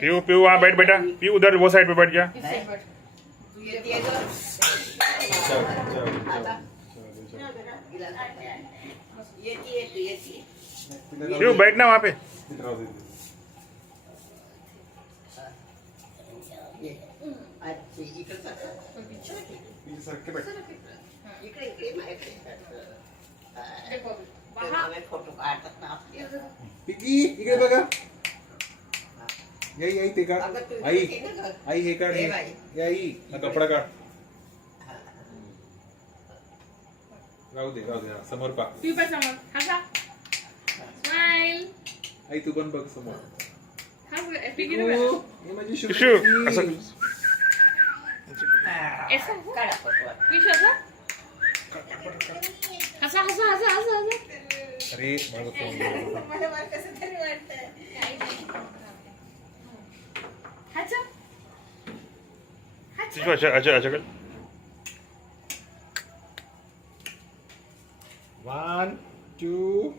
PU PU वहाँ बैठ बेटा, पीयू उधर वो साइड पे बैठ गया। पीयू बैठना वहाँ पे। पिकी इकडे बघा. आई आई ते काढ. आई आई हे काढ. हे आई हा कपडा काढ. राहू दे हा, समोर पा. आई तू पण बघ समोर. हे माझी शिशू शुभ्री. असं अरे माझं तोंड. शिशू अच्छा अच्छा अच्छा कर. 1 2